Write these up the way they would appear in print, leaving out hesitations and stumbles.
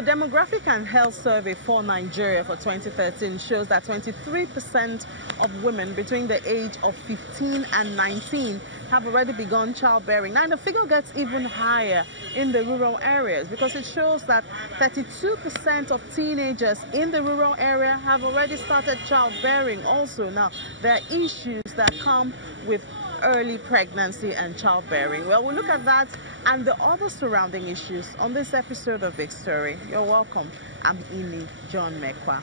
The Demographic and Health Survey for Nigeria for 2013 shows that 23% of women between the age of 15 and 19 have already begun childbearing. Now, the figure gets even higher in the rural areas because it shows that 32% of teenagers in the rural area have already started childbearing also. Now, there are issues that come with early pregnancy and childbearing. Well, we'll look at that and the other surrounding issues on this episode of Big Story. You're welcome. I'm Ini JOHN-MEKWA.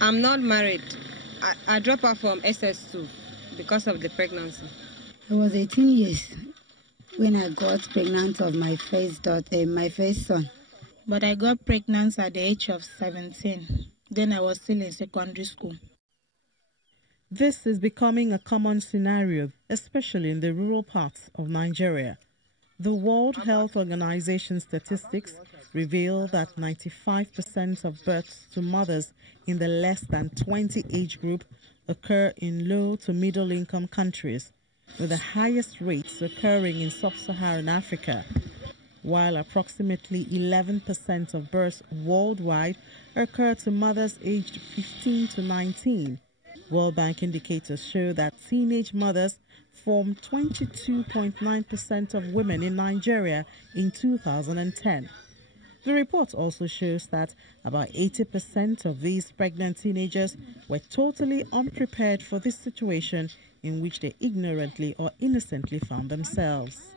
I'm not married. I dropped out from SS2 because of the pregnancy. I was 18 years when I got pregnant of my first daughter, my first son. But I got pregnant at the age of 17. Then I was still in secondary school. This is becoming a common scenario, especially in the rural parts of Nigeria. The World Health Organization statistics reveal that 95% of births to mothers in the less than 20 age group occur in low to middle income countries, with the highest rates occurring in sub-Saharan Africa, while approximately 11% of births worldwide occur to mothers aged 15 to 19. World Bank indicators show that teenage mothers form 22.9% of women in Nigeria in 2010. The report also shows that about 80% of these pregnant teenagers were totally unprepared for this situation in which they ignorantly or innocently found themselves.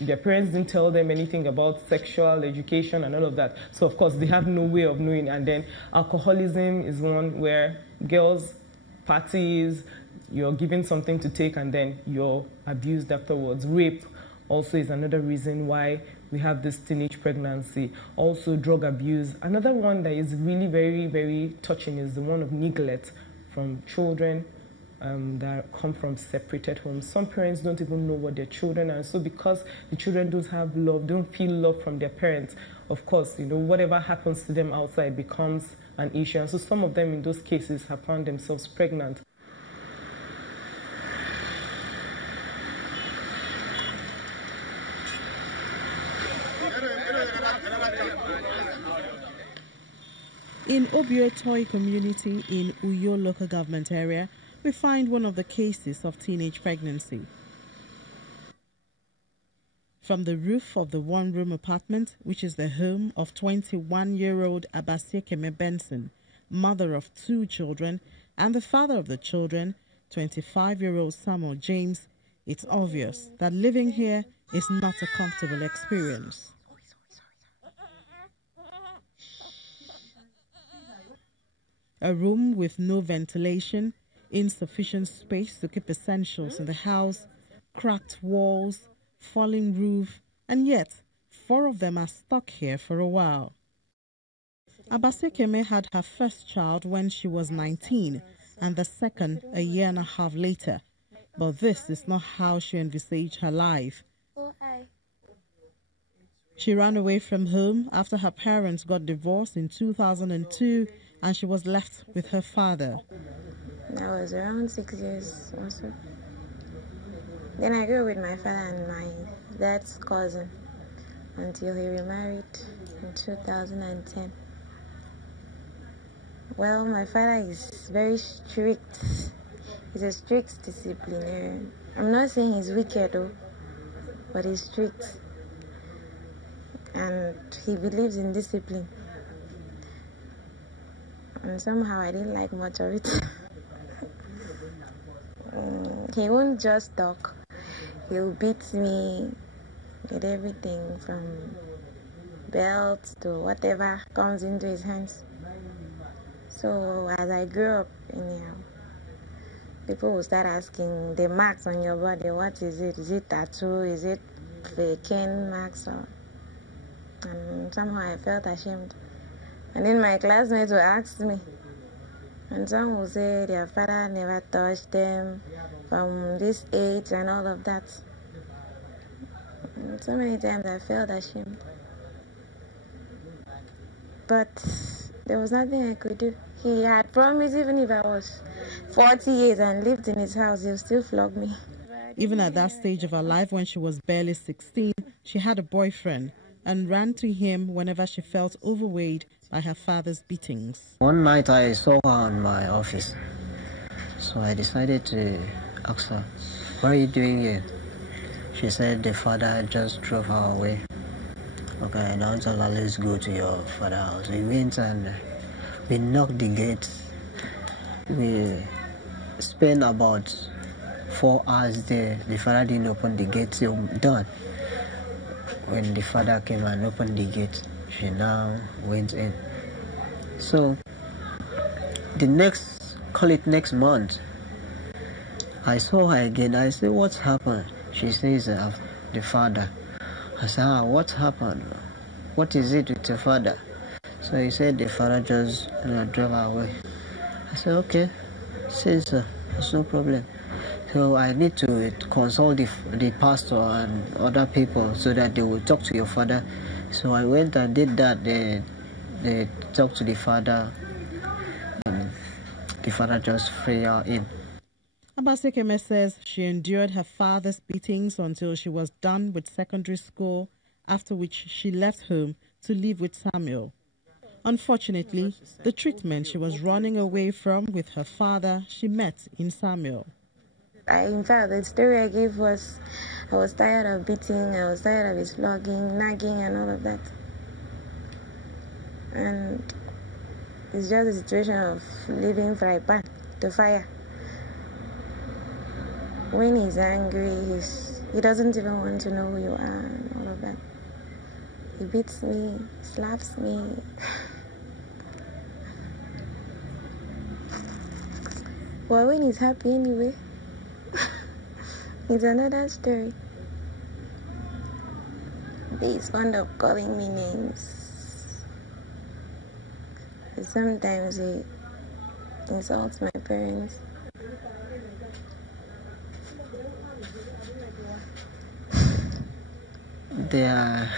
Their parents didn't tell them anything about sexual education and all of that. So, of course, they have no way of knowing. And then alcoholism is one where girls, parties, you're given something to take and then you're abused afterwards. Rape also is another reason why we have this teenage pregnancy. Also, drug abuse. Another one that is really very, very touching is the one of neglect from children that come from separated homes. Some parents don't even know what their children are. So because the children don't have love, don't feel love from their parents, of course, you know, whatever happens to them outside becomes an issue. And so some of them in those cases have found themselves pregnant. In Obiotoi community in Uyo local government area, we find one of the cases of teenage pregnancy. From the roof of the one-room apartment, which is the home of 21-year-old ABASIEKEME Benson, mother of 2 children, and the father of the children, 25-year-old Samuel James, it's obvious that living here is not a comfortable experience. A room with no ventilation, insufficient space to keep essentials in the house, cracked walls, falling roof, and yet 4 of them are stuck here for a while. ABASIEKEME had her first child when she was 19 and the second a year and a half later, but this is not how she envisaged her life. She ran away from home after her parents got divorced in 2002 and she was left with her father. I was around 6 years or so. Then I grew with my father and my dad's cousin until he remarried in 2010. Well, my father is very strict. He's a strict disciplinarian. I'm not saying he's wicked though, but he's strict. And he believes in discipline. And somehow I didn't like much of it. He won't just talk. He'll beat me with everything from belt to whatever comes into his hands. So as I grew up anyhow, people will start asking the marks on your body, what is it? Is it tattoo? Is it cane marks? And somehow I felt ashamed. And then my classmates will ask me, and some will say their father never touched them from this age and all of that. And so many times I felt ashamed. But there was nothing I could do. He had promised even if I was 40 years and lived in his house, he'll still flog me. Even at that stage of her life, when she was barely 16, she had a boyfriend and ran to him whenever she felt overweight by her father's beatings. One night I saw her in my office, so I decided to ask her, "What are you doing here?" She said the father just drove her away. Okay, I now told her, "Let's go to your father's house." We went and we knocked the gate. We spent about 4 hours there. The father didn't open the gate till dawn. When the father came and opened the gate, she now went in. So the next month, I saw her again. I said, "What's happened?" She says, "The father." I said, "What happened? What is it with your father?" So he said the father just drove her away. I said, "Okay, since there's no problem." So I need to consult the pastor and other people so that they will talk to your father. So I went and did that. They talked to the father, and the father just freed her in. ABASIEKEME says she endured her father's beatings until she was done with secondary school, after which she left home to live with Samuel. Unfortunately, the treatment she was running away from with her father, she met in Samuel. In fact, the story I gave was, I was tired of beating, I was tired of his flogging, nagging, and all of that. And it's just a situation of living fry pan to fire. When he's angry, he doesn't even want to know who you are and all of that. He beats me, slaps me. Well, when he's happy anyway, it's another story. He's fond of calling me names. Sometimes he insults my parents. There are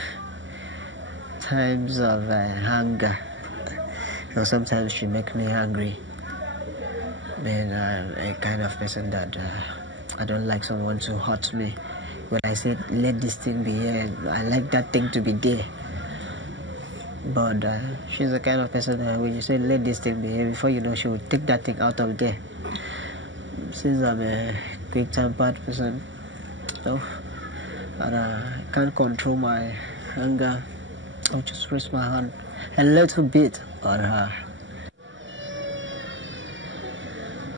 times of anger. Sometimes she makes me angry. And I'm a kind of person that I don't like someone to hurt me. When I said, "Let this thing be here," I like that thing to be there. But she's the kind of person that when you say, "Let this thing be here," before you know, she will take that thing out of there. Since I'm a quick-tempered person, so, and I can't control my anger, I'll just raise my hand a little bit on her.